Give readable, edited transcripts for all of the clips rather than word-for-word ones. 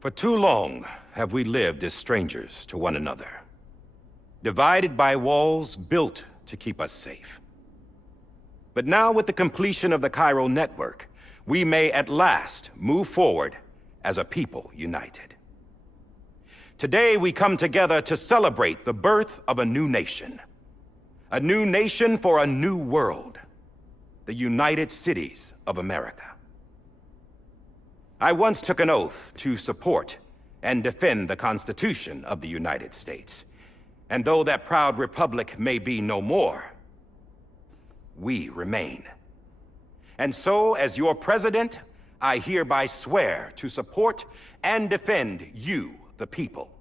For too long have we lived as strangers to one another, divided by walls built to keep us safe. But now, with the completion of the chiral network, we may at last move forward as a people united. Today we come together to celebrate the birth of a new nation. A new nation for a new world. The United Cities of America. I once took an oath to support and defend the Constitution of the United States. And though that proud republic may be no more, we remain. And so, as your president, I hereby swear to support and defend you, the people.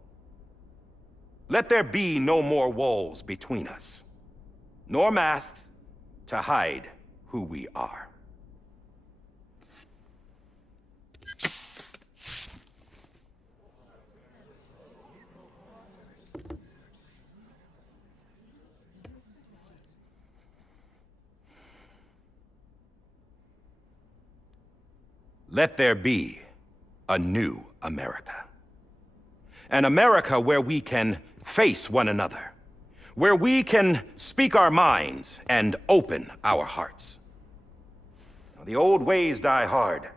Let there be no more walls between us, nor masks to hide who we are. Let there be a new America. An America where we can face one another, where we can speak our minds and open our hearts. The old ways die hard,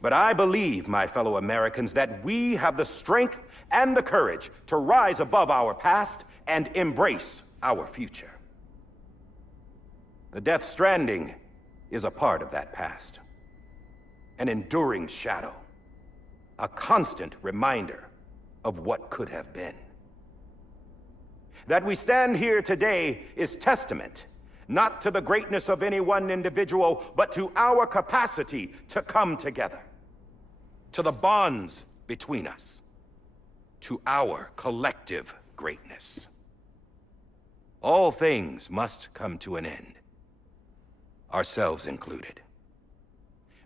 but I believe, my fellow Americans, that we have the strength and the courage to rise above our past and embrace our future. The Death Stranding is a part of that past. An enduring shadow, a constant reminder of what could have been. That we stand here today is testament, not to the greatness of any one individual, but to our capacity to come together, to the bonds between us, to our collective greatness. All things must come to an end, ourselves included.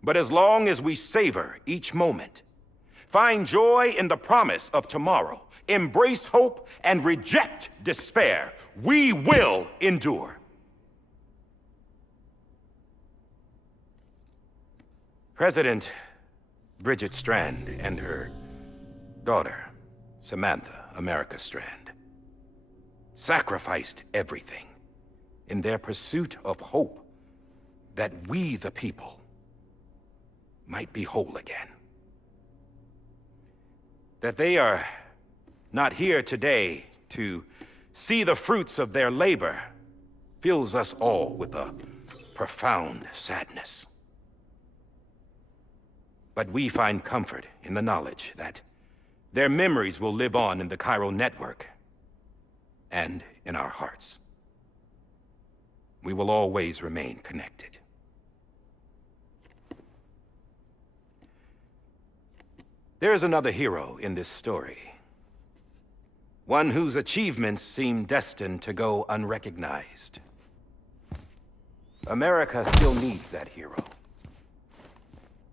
But as long as we savor each moment, find joy in the promise of tomorrow, embrace hope, and reject despair, we will endure. President Bridget Strand and her daughter, Samantha America Strand, sacrificed everything in their pursuit of hope that we, the people, might be whole again. That they are not here today to see the fruits of their labor fills us all with a profound sadness. But we find comfort in the knowledge that their memories will live on in the chiral network and in our hearts. We will always remain connected. There is another hero in this story. One whose achievements seem destined to go unrecognized. America still needs that hero.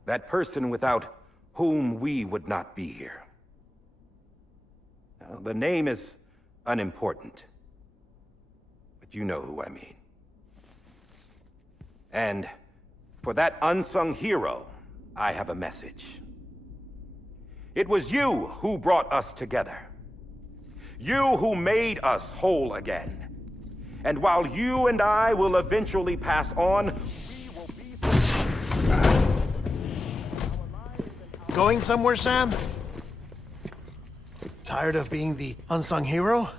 That person without whom we would not be here. Now, the name is unimportant, but you know who I mean. And for that unsung hero, I have a message. It was you who brought us together. You who made us whole again. And while you and I will eventually pass on, we will be... Going somewhere, Sam? Tired of being the unsung hero?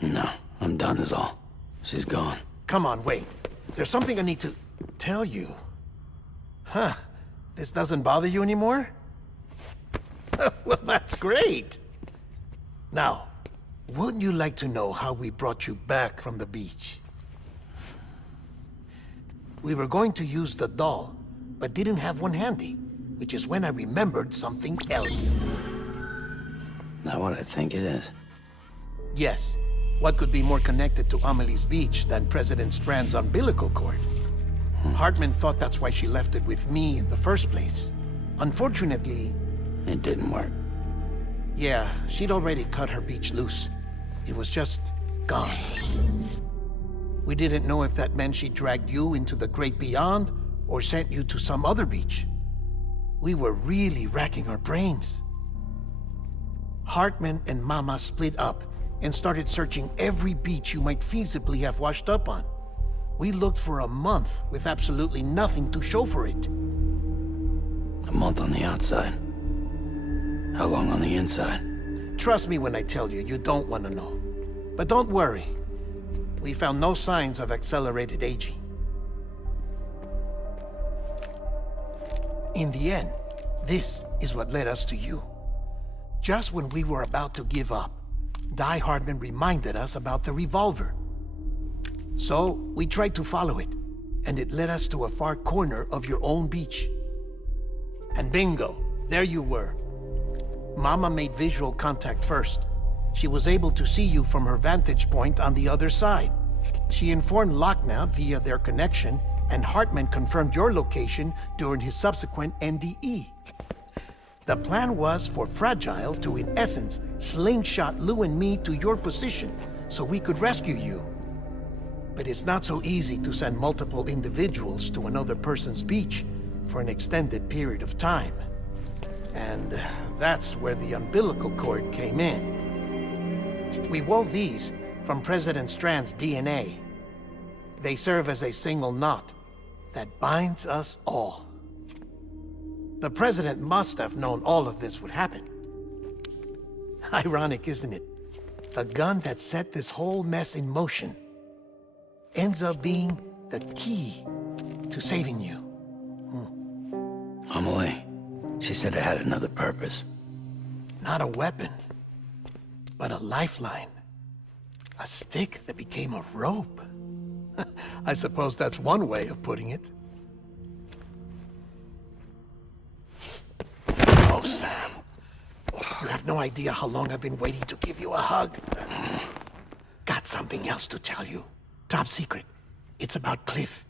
No, I'm done is all. She's gone. Come on, wait. There's something I need to tell you. Huh. This doesn't bother you anymore? Well, that's great. Now, wouldn't you like to know how we brought you back from the beach? We were going to use the doll, but didn't have one handy, which is when I remembered something else. Not what I think it is. Yes. What could be more connected to Amelie's beach than President Strand's umbilical cord? Hartman thought that's why she left it with me in the first place. Unfortunately... It didn't work. Yeah, she'd already cut her beach loose. It was just gone. We didn't know if that meant she dragged you into the great beyond or sent you to some other beach. We were really racking our brains. Hartman and Mama split up and started searching every beach you might feasibly have washed up on. We looked for a month with absolutely nothing to show for it. A month on the outside. How long on the inside? Trust me when I tell you, you don't want to know. But don't worry. We found no signs of accelerated aging. In the end, this is what led us to you. Just when we were about to give up, Die Hardman reminded us about the revolver. So, we tried to follow it, and it led us to a far corner of your own beach. And bingo, there you were. Mama made visual contact first. She was able to see you from her vantage point on the other side. She informed Lochna via their connection, and Hartman confirmed your location during his subsequent NDE. The plan was for Fragile to, in essence, slingshot Lou and me to your position so we could rescue you. But it's not so easy to send multiple individuals to another person's beach for an extended period of time. And that's where the umbilical cord came in. We wove these from President Strand's DNA. They serve as a single knot that binds us all. The President must have known all of this would happen. Ironic, isn't it? The gun that set this whole mess in motion ends up being the key to saving you. Amelie, she said it had another purpose. Not a weapon, but a lifeline. A stick that became a rope. I suppose that's one way of putting it. Oh, Sam. You have no idea how long I've been waiting to give you a hug. Got something else to tell you. Top secret. It's about Cliff.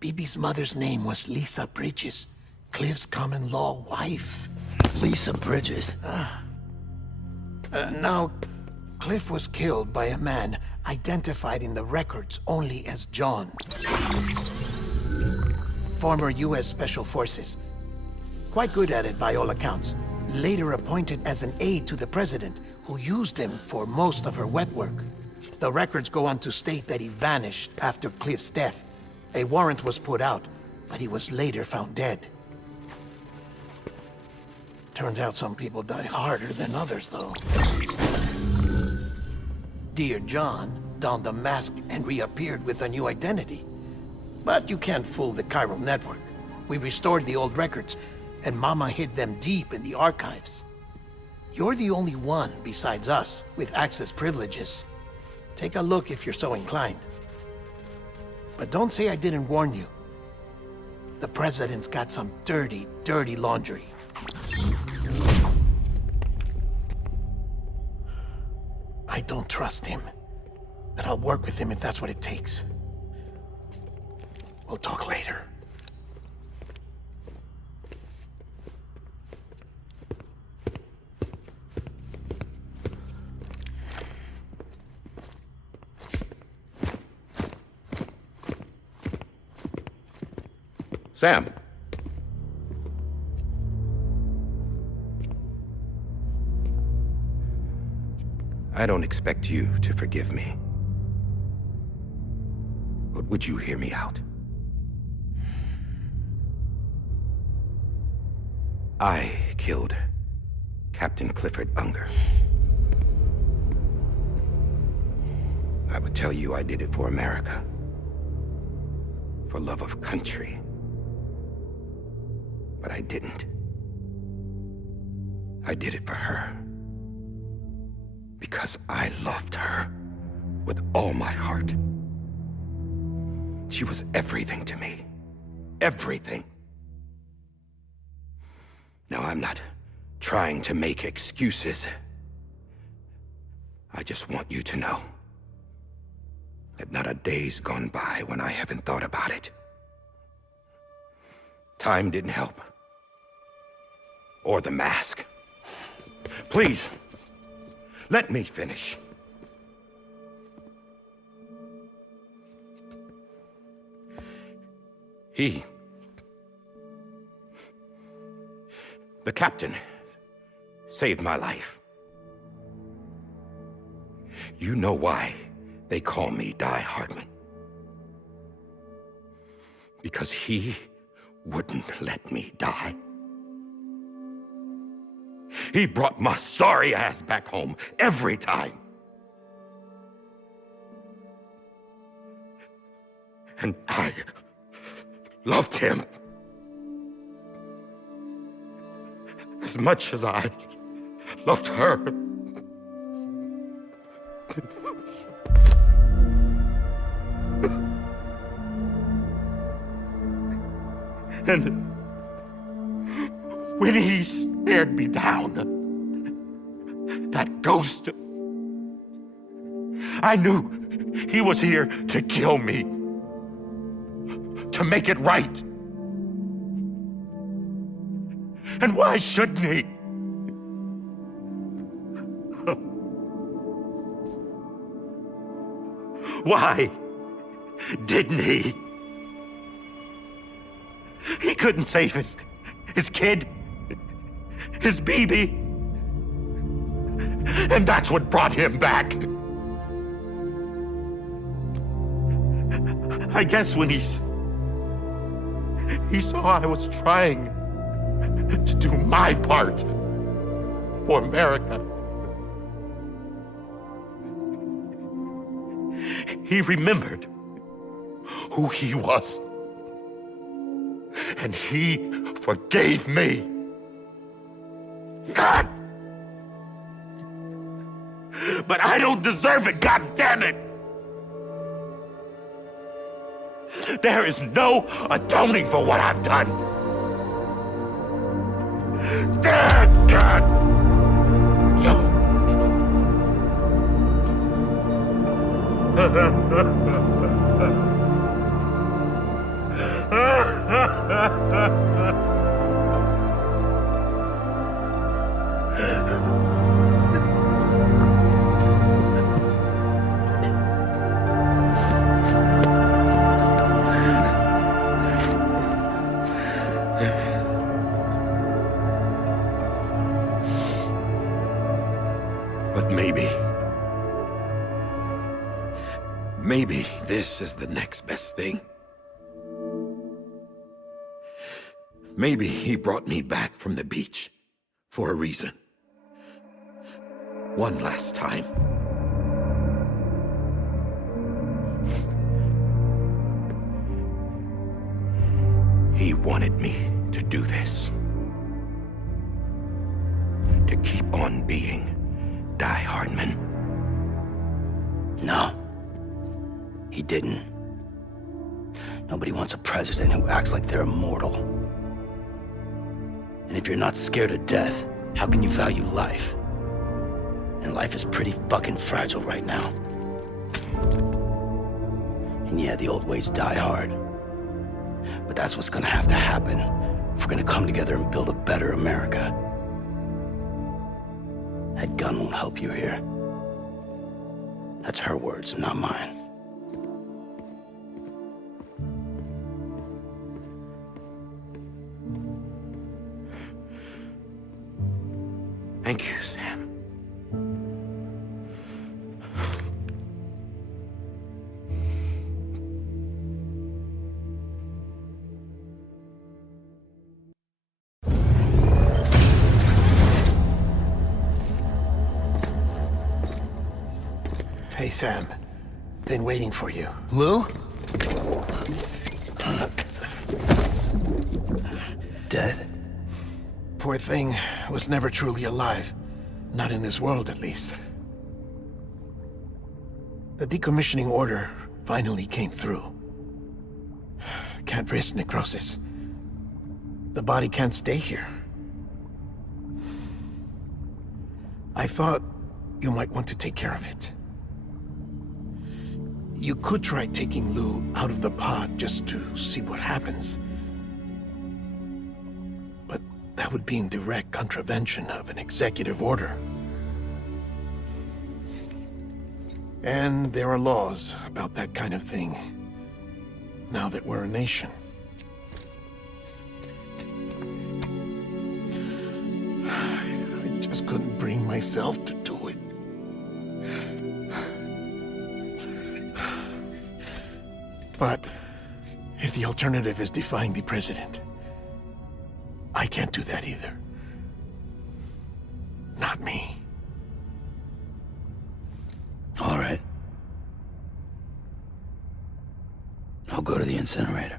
BB's mother's name was Lisa Bridges, Cliff's common-law wife. Lisa Bridges? Now, Cliff was killed by a man identified in the records only as John. Former U.S. Special Forces. Quite good at it by all accounts. Later appointed as an aide to the president, who used him for most of her wet work. The records go on to state that he vanished after Cliff's death. A warrant was put out, but he was later found dead. Turns out some people die harder than others, though. Dear John donned a mask and reappeared with a new identity. But you can't fool the chiral network. We restored the old records, and Mama hid them deep in the archives. You're the only one, besides us, with access privileges. Take a look if you're so inclined. But don't say I didn't warn you. The President's got some dirty, dirty laundry. I don't trust him, but I'll work with him if that's what it takes. We'll talk later. Sam. I don't expect you to forgive me. But would you hear me out? I killed Captain Clifford Unger. I would tell you I did it for America. For love of country. But I didn't. I did it for her. Because I loved her with all my heart. She was everything to me. Everything. Now, I'm not trying to make excuses. I just want you to know that not a day's gone by when I haven't thought about it. Time didn't help. Or the mask. Please, let me finish. The captain saved my life. You know why they call me Die Hardman. Because he wouldn't let me die. He brought my sorry ass back home every time. And I loved him as much as I loved her. And when he stared me down, that ghost, I knew he was here to kill me, to make it right. And why shouldn't he? Why didn't he? He couldn't save his kid, his BB. And that's what brought him back. I guess when he saw I was trying to do my part for America, he remembered who he was. And he forgave me. God! But I don't deserve it, God damn it! There is no atoning for what I've done. God! But maybe this is the next best thing. Maybe he brought me back from the beach for a reason. One last time. He wanted me to do this. To keep on being Die Hardman. No. He didn't. Nobody wants a president who acts like they're immortal. And if you're not scared of death, how can you value life? And life is pretty fucking fragile right now. And yeah, the old ways die hard. But that's what's gonna have to happen if we're gonna come together and build a better America. That gun won't help you here. That's her words, not mine. Thank you, Sam. Hey, Sam. Been waiting for you. Lou? Dead? Poor thing was never truly alive. Not in this world, at least. The decommissioning order finally came through. Can't risk necrosis. The body can't stay here. I thought you might want to take care of it. You could try taking Lou out of the pod just to see what happens. But that would be in direct contravention of an executive order. And there are laws about that kind of thing, now that we're a nation. I just couldn't bring myself to do it. But if the alternative is defying the president, I can't do that either. Not me. All right. I'll go to the incinerator.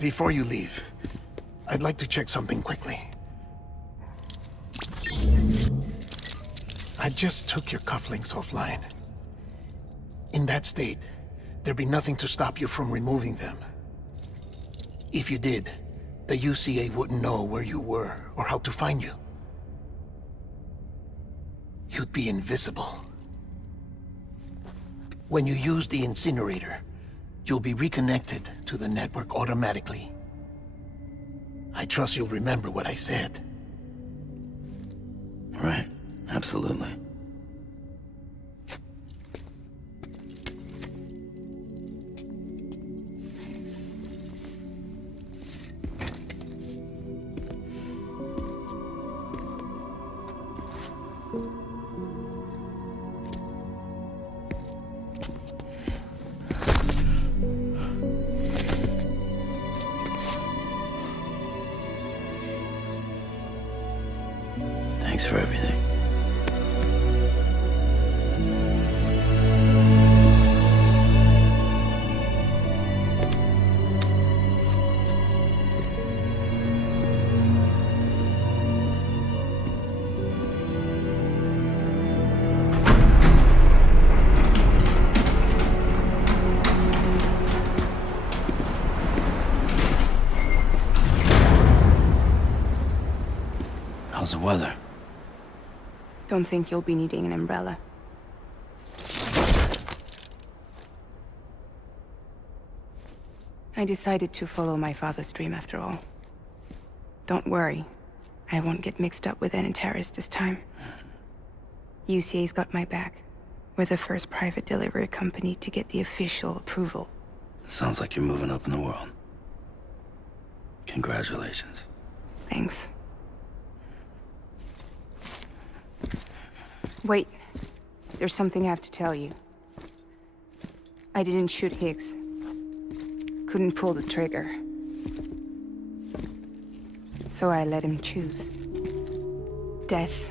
Before you leave, I'd like to check something quickly. I just took your cufflinks offline. In that state, there'd be nothing to stop you from removing them. If you did, the UCA wouldn't know where you were or how to find you. You'd be invisible. When you use the incinerator, you'll be reconnected to the network automatically. I trust you'll remember what I said. Right. Absolutely. Thanks for everything. How's the weather? Don't think you'll be needing an umbrella. I decided to follow my father's dream after all. Don't worry, I won't get mixed up with any terrorists this time. UCA's got my back. We're the first private delivery company to get the official approval. Sounds like you're moving up in the world. Congratulations. Thanks. Wait, there's something I have to tell you. I didn't shoot Higgs. Couldn't pull the trigger. So I let him choose. Death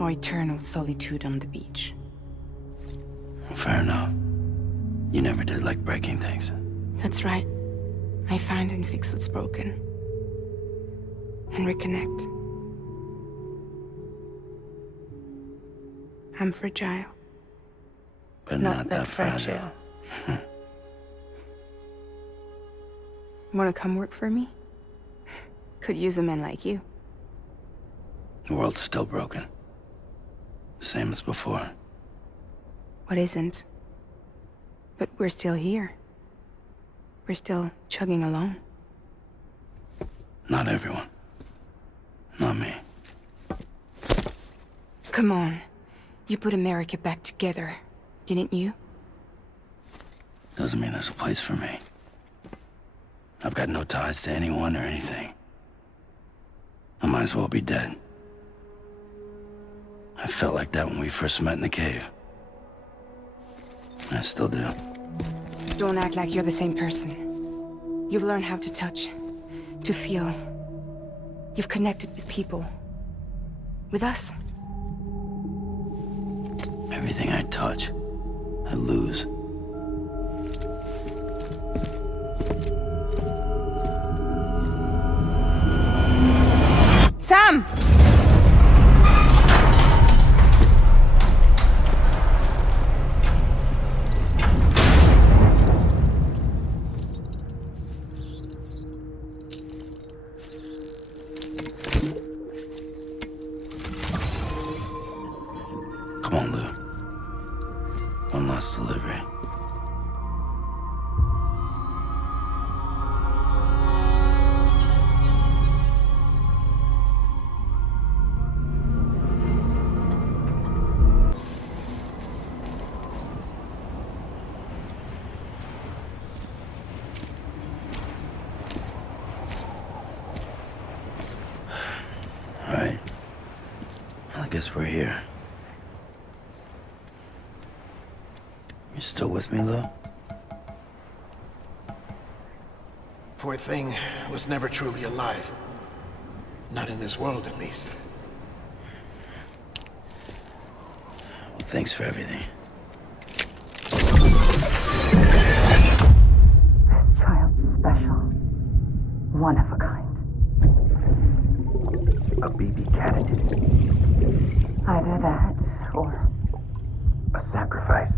or eternal solitude on the beach. Fair enough. You never did like breaking things. That's right. I find and fix what's broken. And reconnect. I'm fragile. But not that fragile. Wanna come work for me? Could use a man like you. The world's still broken. Same as before. What isn't? But we're still here. We're still chugging along. Not everyone. Not me. Come on. You put America back together, didn't you? Doesn't mean there's a place for me. I've got no ties to anyone or anything. I might as well be dead. I felt like that when we first met in the cave. I still do. Don't act like you're the same person. You've learned how to touch, to feel. You've connected with people. With us. Everything I touch, I lose. Sam! Come on, Lou. One last delivery. Alright. I guess we're here. You still with me, Lou? Poor thing was never truly alive. Not in this world, at least. Well, thanks for everything. Child's special. One of a kind. A BB candidate. Either that, or A sacrifice.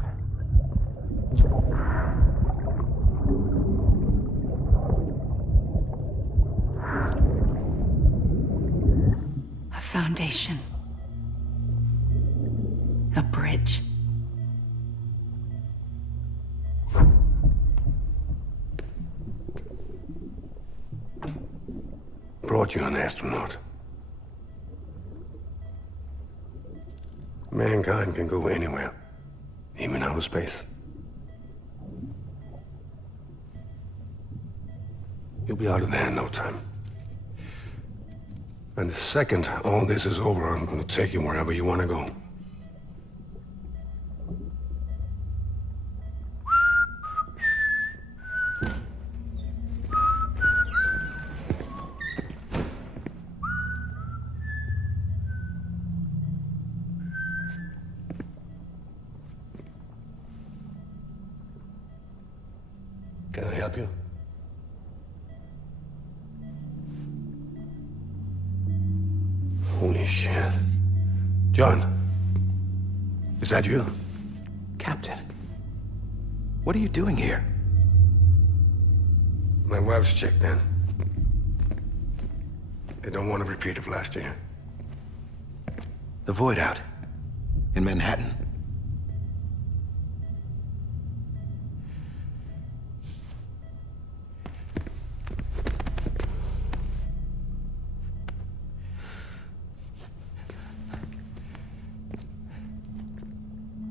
a foundation. A bridge. Brought you an astronaut. Mankind can go anywhere, even outer space. You'll be out of there in no time. And the second all this is over, I'm gonna take you wherever you want to go. Can I help you? Holy shit. John, is that you? Captain, what are you doing here? My wife's checked in. They don't want a repeat of last year. The voidout in Manhattan.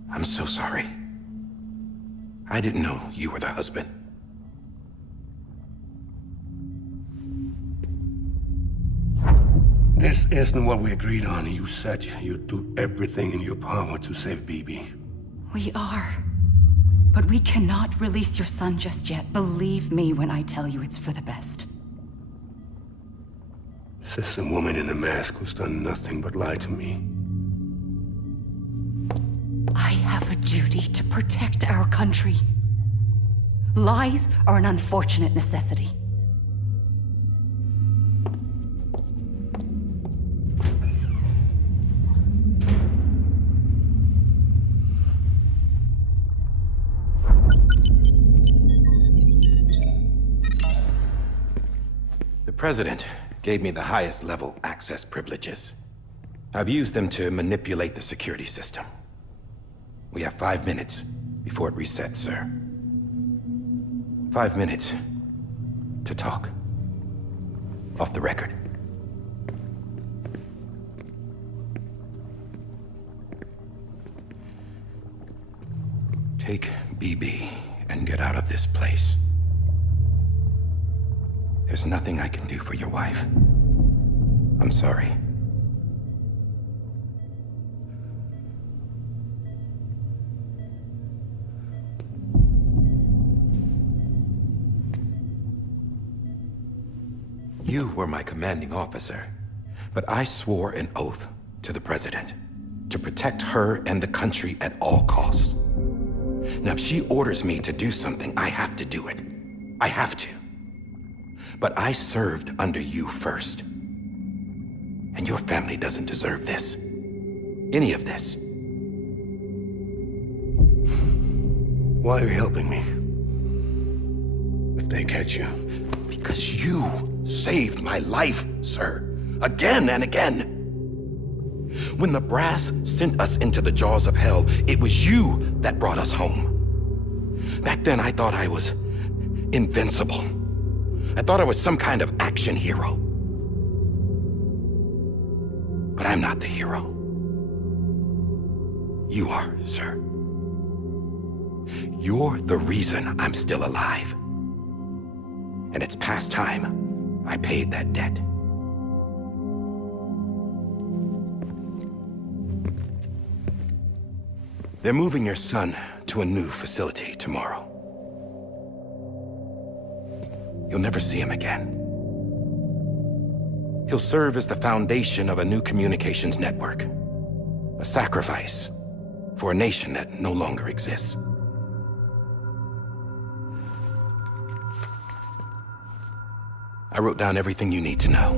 I'm so sorry. I didn't know you were the husband. This isn't what we agreed on. You said you'd do everything in your power to save BB. We are. But we cannot release your son just yet. Believe me when I tell you it's for the best. This is a woman in a mask who's done nothing but lie to me. I have a duty to protect our country. Lies are an unfortunate necessity. The President gave me the highest level access privileges. I've used them to manipulate the security system. We have 5 minutes before it resets, sir. 5 minutes to talk. Off the record. Take BB and get out of this place. There's nothing I can do for your wife. I'm sorry. You were my commanding officer, but I swore an oath to the President to protect her and the country at all costs. Now, if she orders me to do something, I have to do it. I have to. But I served under you first. And your family doesn't deserve this. Any of this. Why are you helping me? If they catch you. Because you saved my life, sir. Again and again. When the brass sent us into the jaws of hell, it was you that brought us home. Back then, I thought I was invincible. I thought I was some kind of action hero. But I'm not the hero. You are, sir. You're the reason I'm still alive. And it's past time I paid that debt. They're moving your son to a new facility tomorrow. You'll never see him again. He'll serve as the foundation of a new communications network. A sacrifice for a nation that no longer exists. I wrote down everything you need to know.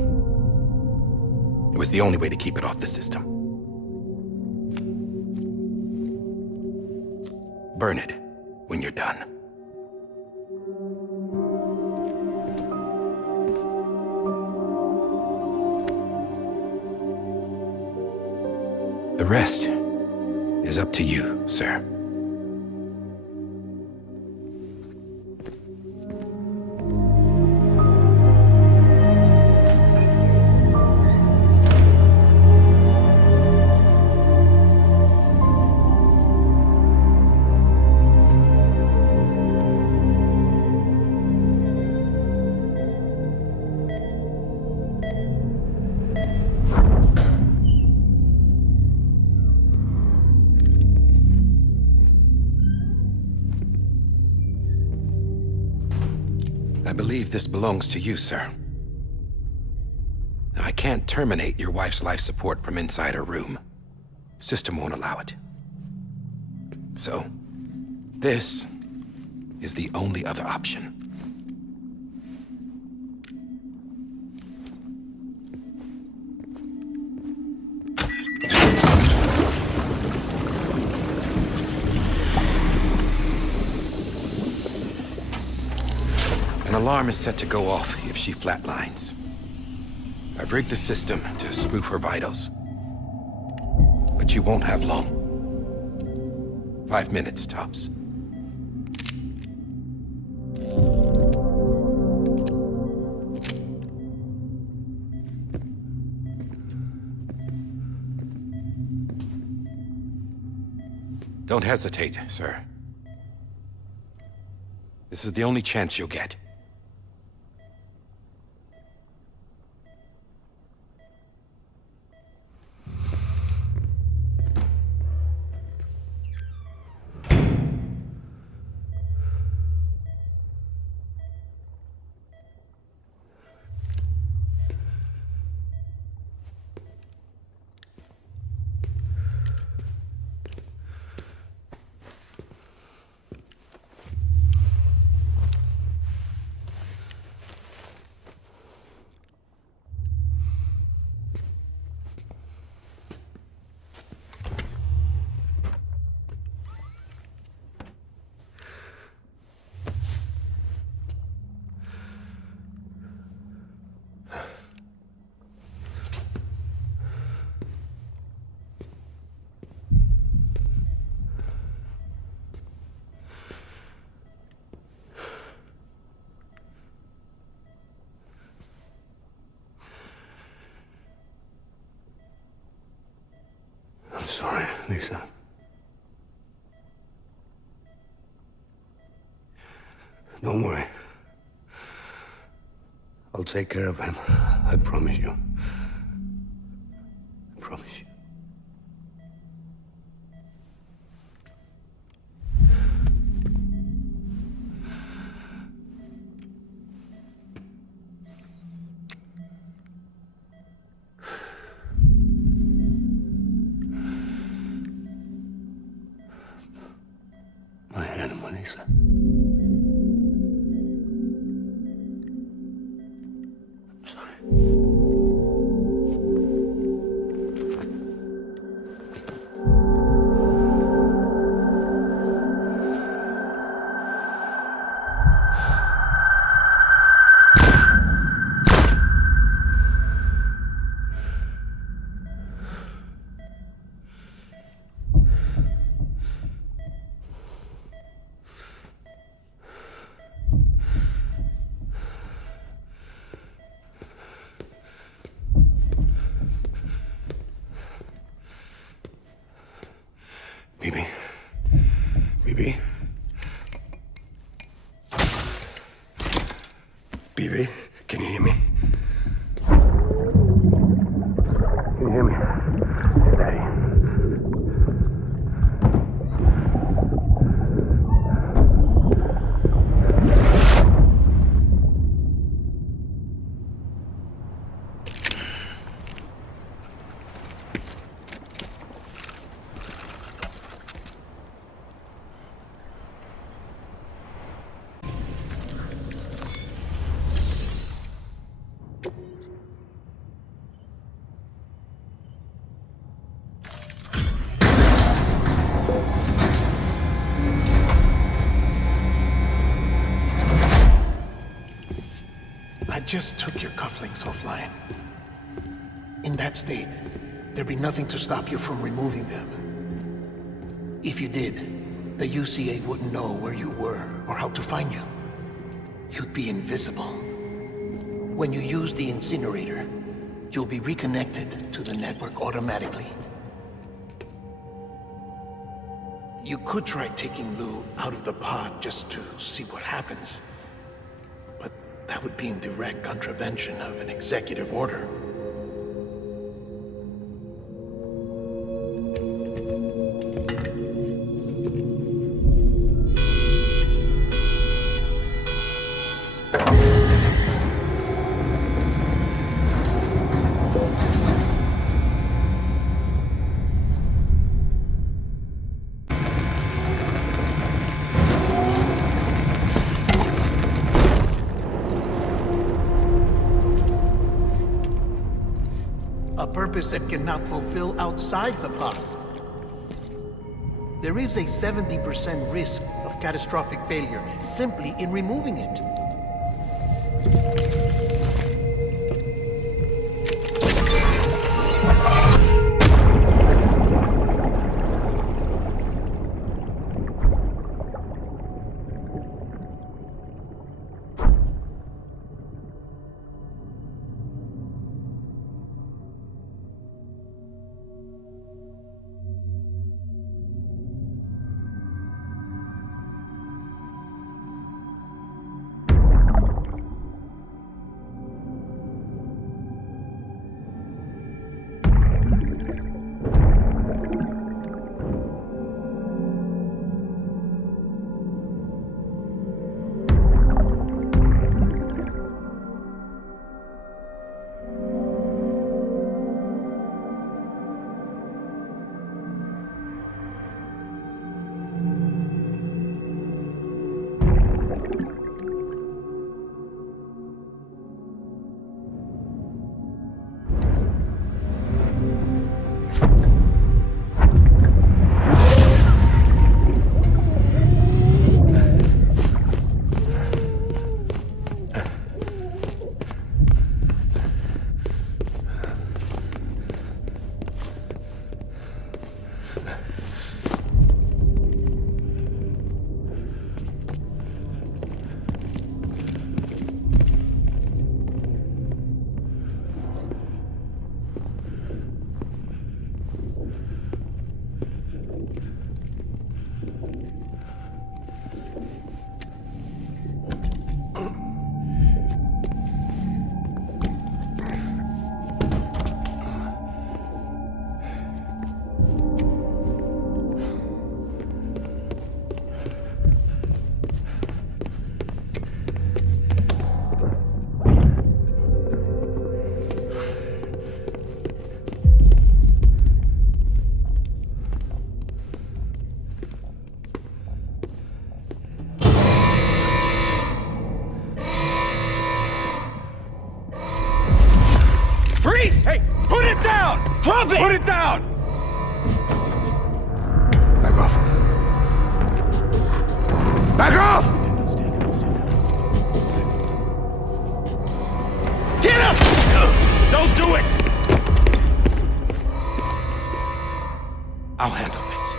It was the only way to keep it off the system. Burn it when you're done. The rest is up to you, sir. I believe this belongs to you, sir. I can't terminate your wife's life support from inside her room. System won't allow it. So, this is the only other option. An alarm is set to go off if she flatlines. I've rigged the system to spoof her vitals. But you won't have long. 5 minutes, tops. Don't hesitate, sir. This is the only chance you'll get. I'm sorry, Lisa. Don't worry. I'll take care of him. I promise you. I promise you. My animal, Lisa. I'm sorry. BB? BB? BB, can you hear me? Can you hear me? Steady. just took your cufflinks offline. In that state, there'd be nothing to stop you from removing them. If you did, the UCA wouldn't know where you were or how to find you. You'd be invisible. When you use the incinerator, you'll be reconnected to the network automatically. You could try taking Lou out of the pod just to see what happens. But that would be in direct contravention of an executive order. A purpose that cannot fulfill outside the pod. There is a 70% risk of catastrophic failure simply in removing it. Hey, put it down! Drop it! Put it down! Back off. Back off! Get up! Don't do it! I'll handle this.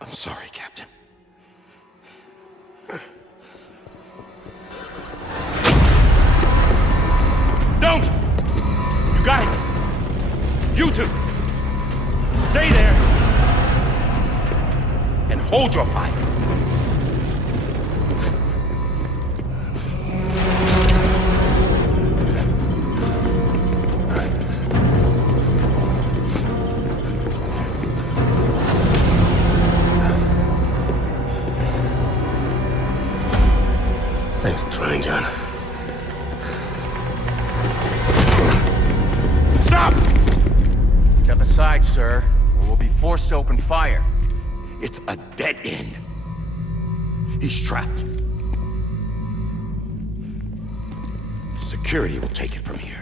I'm sorry, Captain. Don't! You got it! You two! Stay there! And hold your fire! Thanks for trying, John. Stop! Step aside, sir, or we'll be forced to open fire. It's a dead end. He's trapped. Security will take it from here.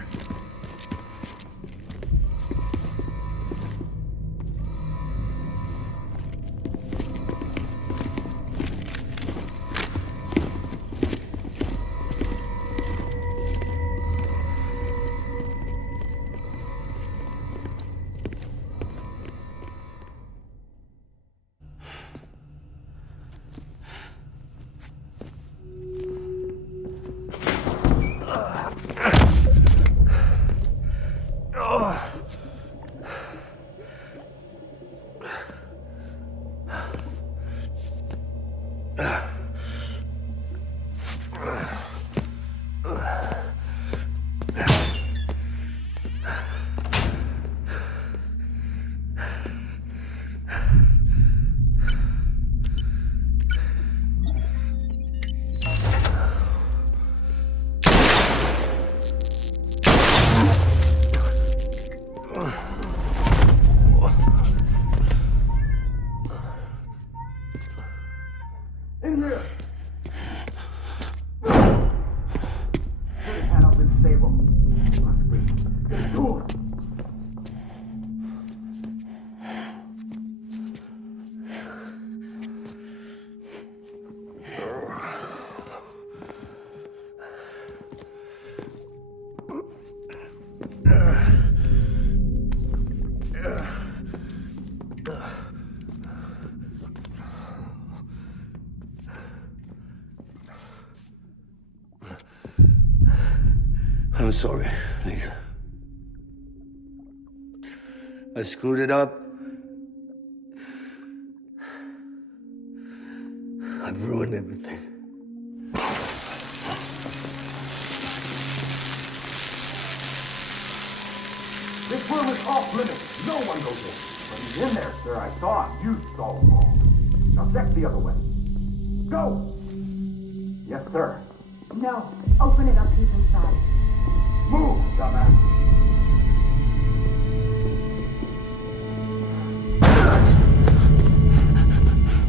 I'm sorry, Lisa. I screwed it up. I've ruined everything. This room is off limits. No one goes in. But he's in there, sir. I saw him. You saw him all. Now check the other way. Go! Yes, sir. No. Open it up. He's inside. Move, dumbass.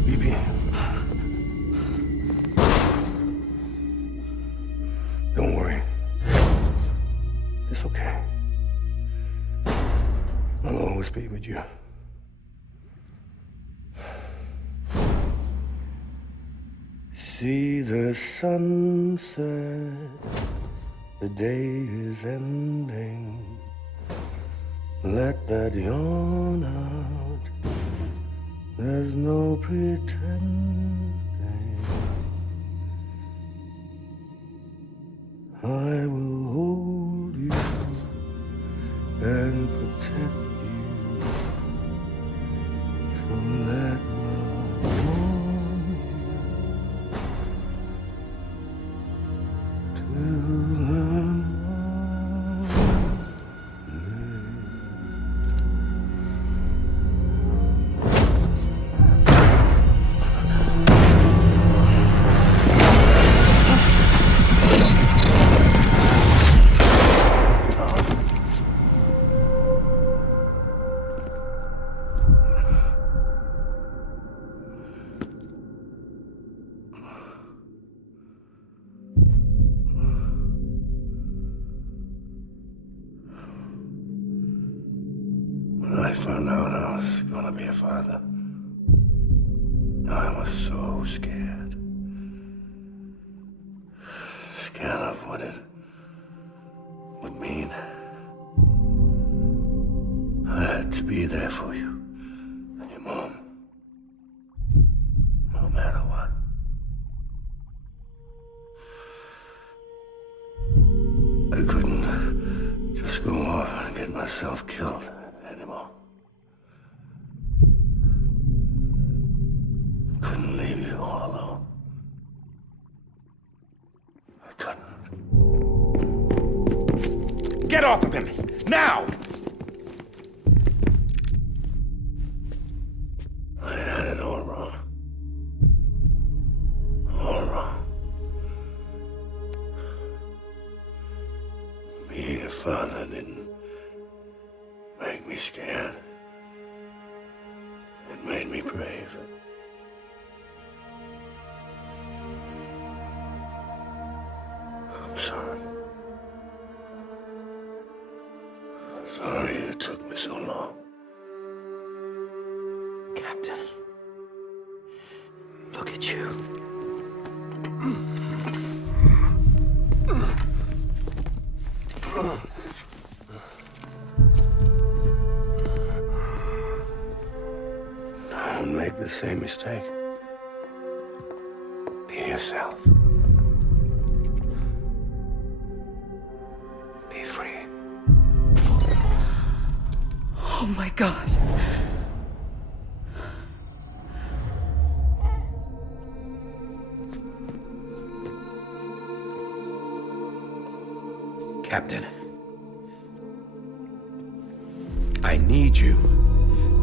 BB. Don't worry. It's okay. I'll always be with you. See the sunset. The day is ending. Let that yawn out. There's no pretending. I will hold you and protect you from that love warm you till the morning. When I found out I was gonna be a father, I was so scared. Scared of what it would mean. I had to be there for you and your mom, no matter what. I couldn't just go off and get myself killed anymore. Couldn't leave you all alone. I couldn't. Get off of him! Now! I had it all wrong. All wrong. father didn't make me scared. It made me brave. I'm sorry. Sorry it took me so long. Captain, look at you. Don't make the same mistake. Be yourself. Be free. Oh my God. Captain, I need you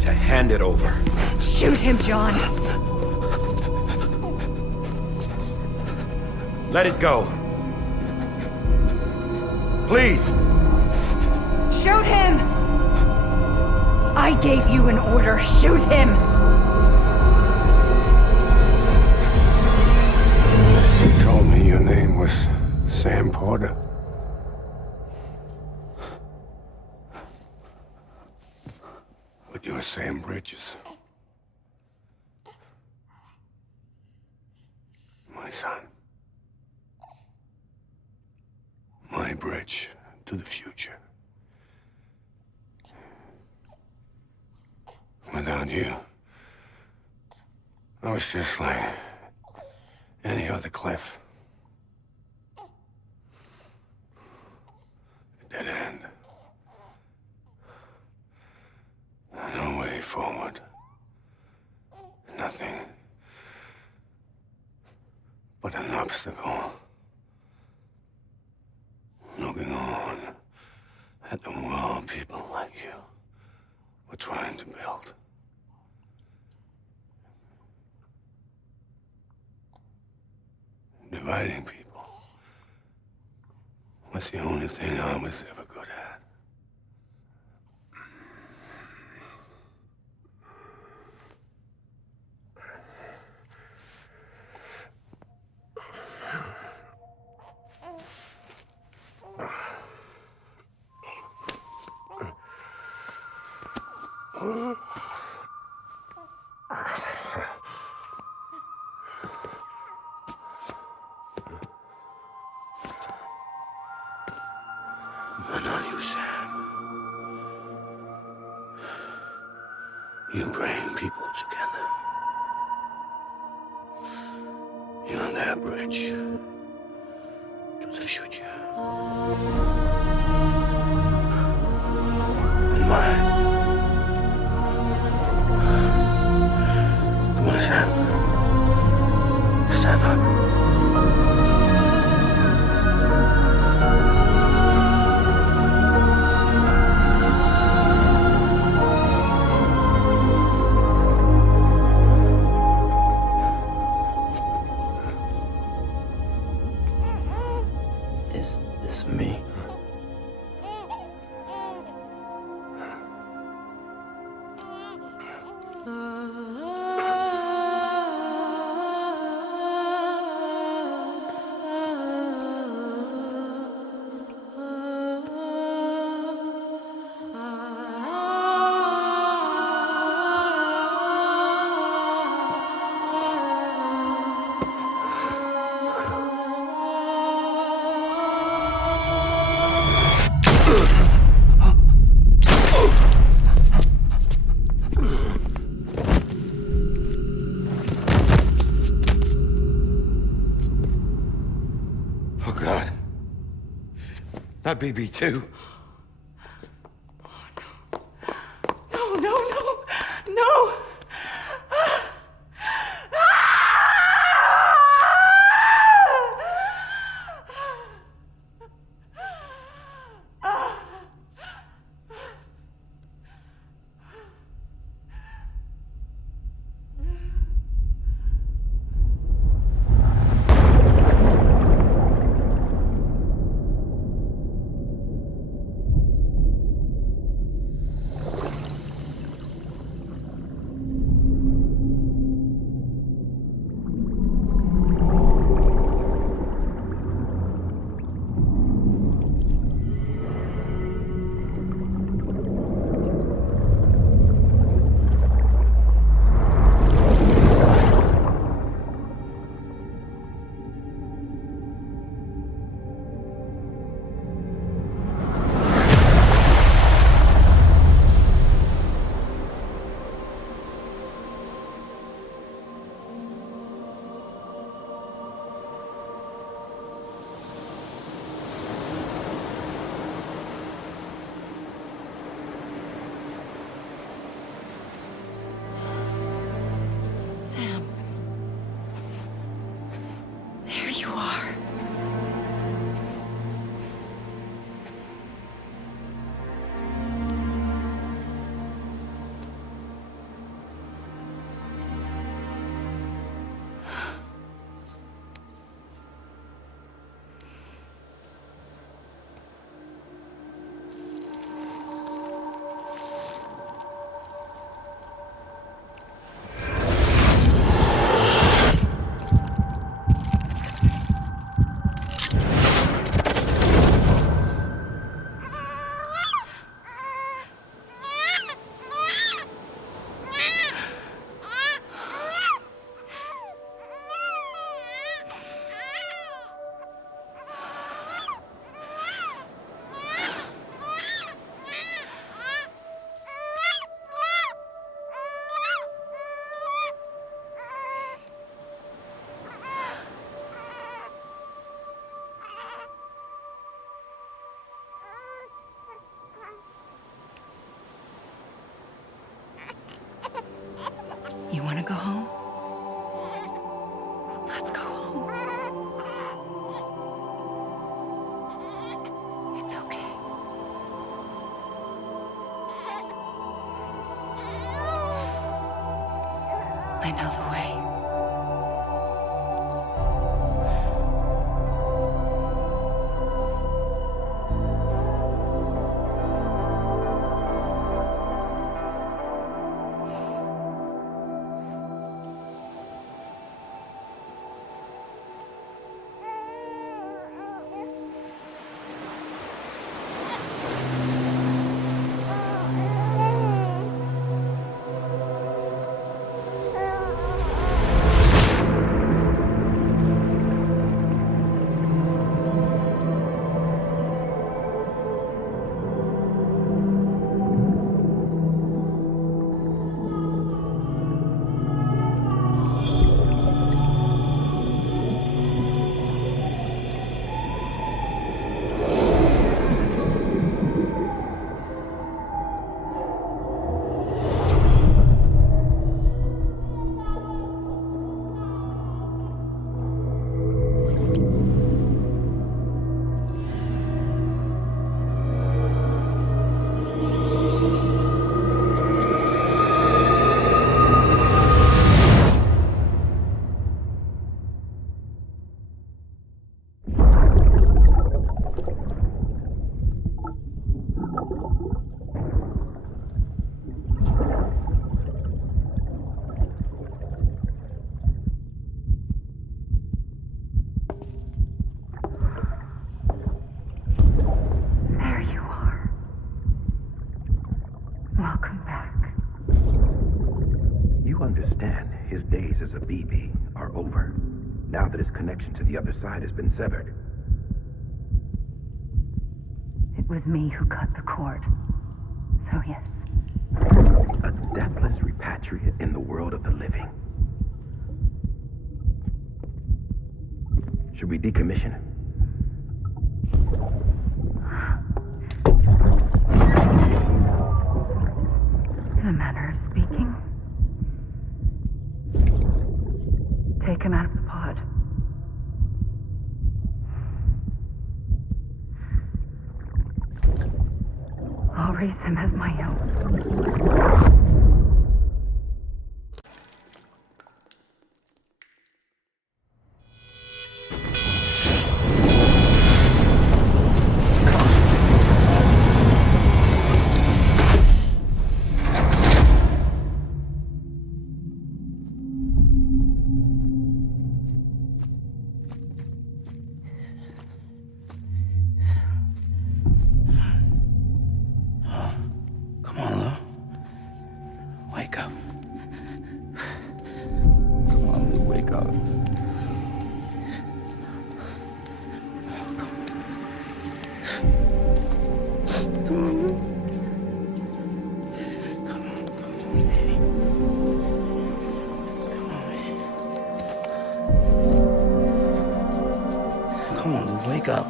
to hand it over. Shoot him, John. Let it go. Please. Shoot him! I gave you an order. Shoot him! You told me your name was Sam Porter. But you're Sam Bridges. My son. My bridge to the future. Without you, I was just like any other Cliff. A dead end. No way forward. Nothing but an obstacle. Looking on at the world people like you were trying to build. Dividing people was the only thing I was ever good at. But not you, Sam. You bring people together. You're their bridge to the future. And mine. Come on, Sam. Stand up. Is this me? Oh, God. Not BB-2. No, no, no, no! you are. You want to go home? Let's go home. It's okay. I know the way. His days as a BB are over, now that his connection to the other side has been severed. It was me who cut the cord. So yes. A deathless repatriate in the world of the living. Should we decommission him? In a manner of speaking. Take him out of the pod. I'll raise him as my own. Come on, Lou, wake up.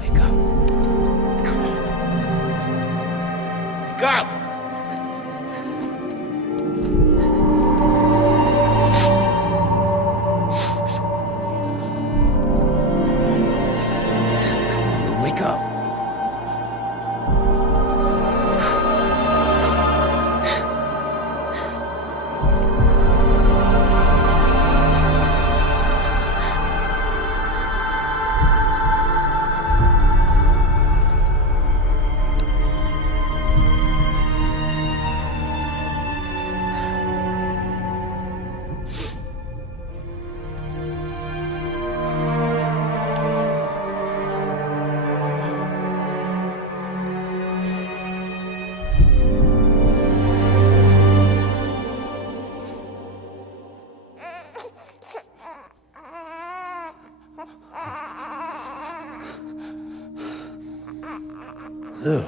Wake up. Come on. Wake up! do.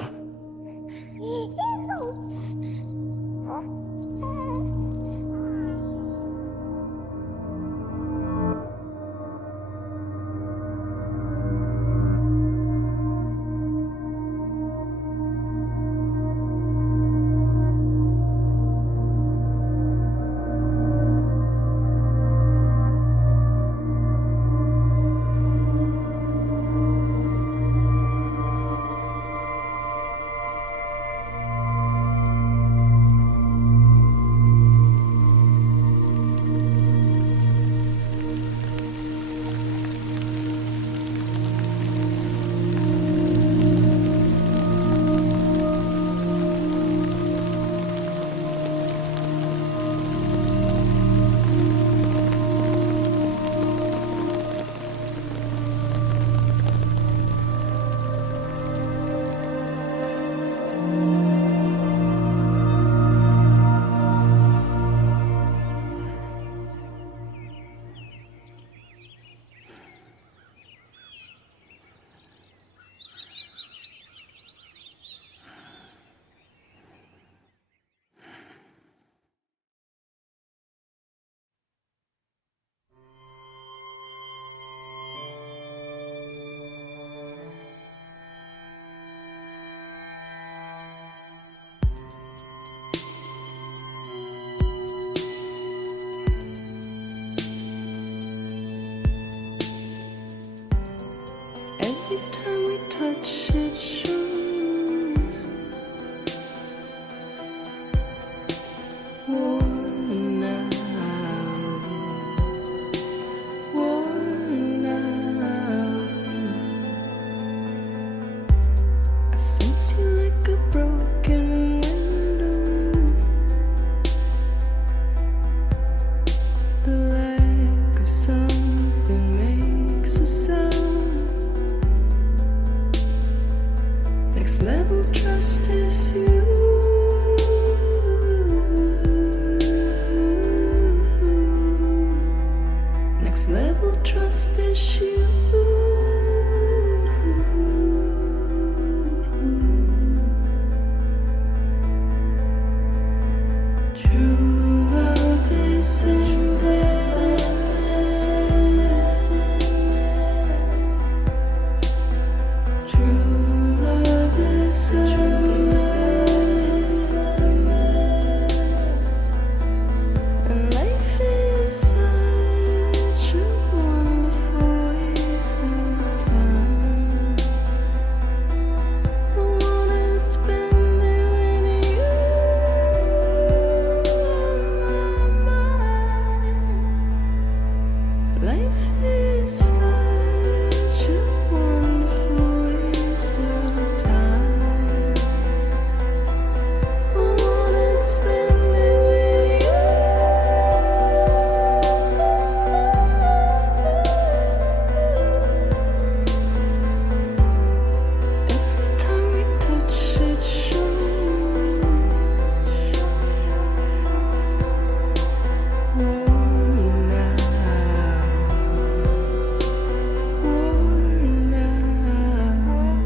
Every time we touch it shows worn out, worn out. I sense you like a broken window. The lack of something makes a sound. Next level trust is you. Next level trust is you. True love is true love is and life is such a wonderful waste of time. I wanna spend it with you on my mind. Life is such a wonderful waste of time. I wanna spend it with you. Every time we touch it shows worn out, worn out.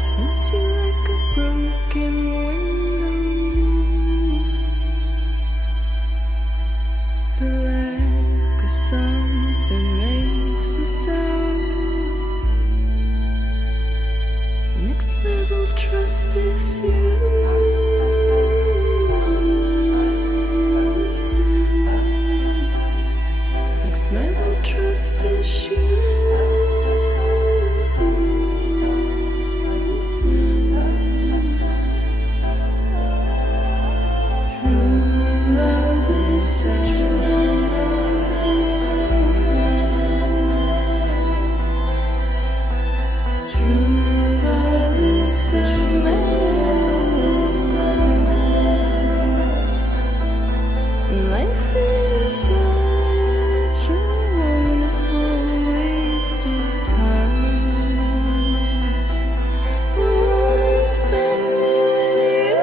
Sense you like a broken window. The lack of something makes the sound. Next level trust is you. Next level trust is you. True love is true love is a mess. Life is such a wonderful waste of time. I wanna spend it with you.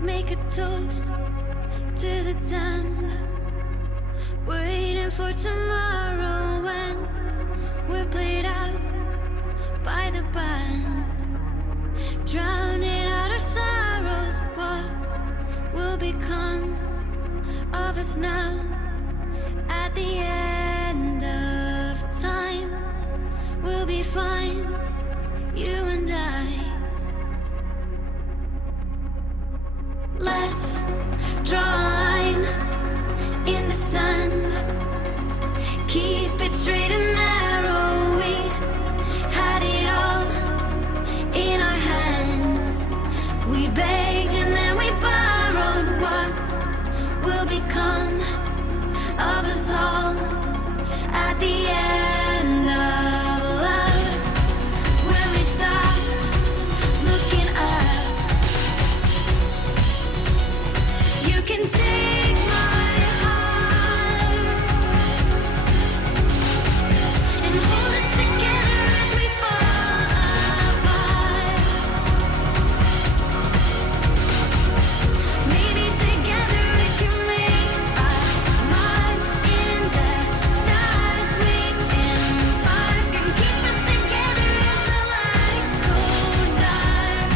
make a toast to the damned. Waiting for tomorrow when we're played out by the band. Drowning out our sorrows, what will become of us now? At the end of time, we'll be fine, you and I. Let's draw a line in the sand. Keep it straight and narrow. We had it all in our hands. We begged and then we borrowed. What will become of us all at the end of love? When we stopped looking up, you can take my heart and hold it together as we fall apart. Maybe together we can make a mark in the stars. We embark and keep us together as the lights go dark.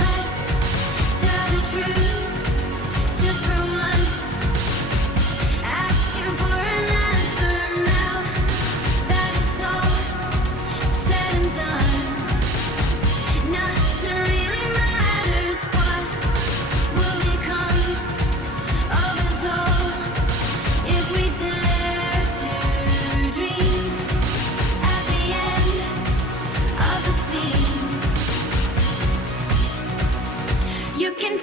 Let's tell the truth just for once. Asking for an answer now that it's all said and done. Nothing really matters. What will become of us all if we dare to dream at the end of the scene? You can